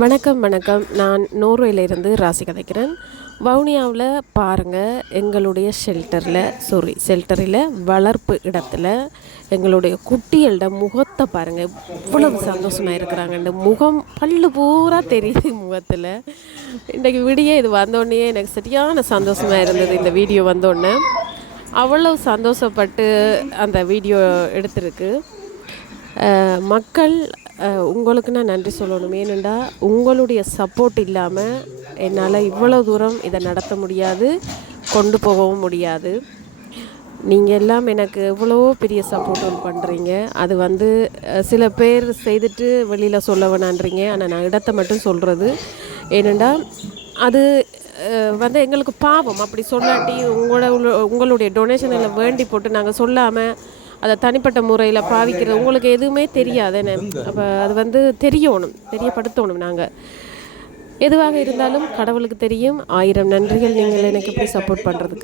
வணக்கம் வணக்கம். நான் நோர்வேலிருந்து ராசி கதைக்கிறேன். வவுனியாவில் பாருங்கள், எங்களுடைய ஷெல்டரில் வளர்ப்பு இடத்துல எங்களுடைய குட்டிகளோட முகத்தை பாருங்கள், இவ்வளவு சந்தோஷமாக இருக்கிறாங்க. இந்த முகம் பல்லு பூரா தெரியுது முகத்தில். இன்றைக்கு விடிய இது வந்தோடனே எனக்கு சரியான சந்தோஷமாக இருந்தது. இந்த வீடியோ வந்தோடனே அவ்வளவு சந்தோஷப்பட்டு அந்த வீடியோ எடுத்திருக்கு. மக்கள் உங்களுக்கு நான் நன்றி சொல்லணும். ஏனெண்டா உங்களுடைய சப்போர்ட் இல்லாமல் என்னால் இவ்வளோ தூரம் இதை நடத்த முடியாது, கொண்டு போகவும் முடியாது. நீங்கள் எல்லாம் எனக்கு எவ்வளோ பெரிய சப்போர்ட் பண்ணுறீங்க. அது சில பேர் செய்துட்டு வெளியில் சொல்ல வேணான்றீங்க. ஆனால் நான் இடத்தை மட்டும் சொல்கிறது. ஏனெண்டா அது எங்களுக்கு பாவம். அப்படி சொல்லாட்டி உங்களுடைய டொனேஷனில் வேண்டி போட்டு நாங்கள் சொல்லாமல் அதை தனிப்பட்ட முறையில் பாவிக்கிறது உங்களுக்கு எதுவுமே தெரியாது. அப்போ அது தெரியப்படுத்தணும். நாங்கள் எதுவாக இருந்தாலும் கடவுளுக்கு தெரியும். 1000 நன்றிகள் நீங்கள் எனக்கு இப்படி சப்போர்ட் பண்ணுறதுக்கு.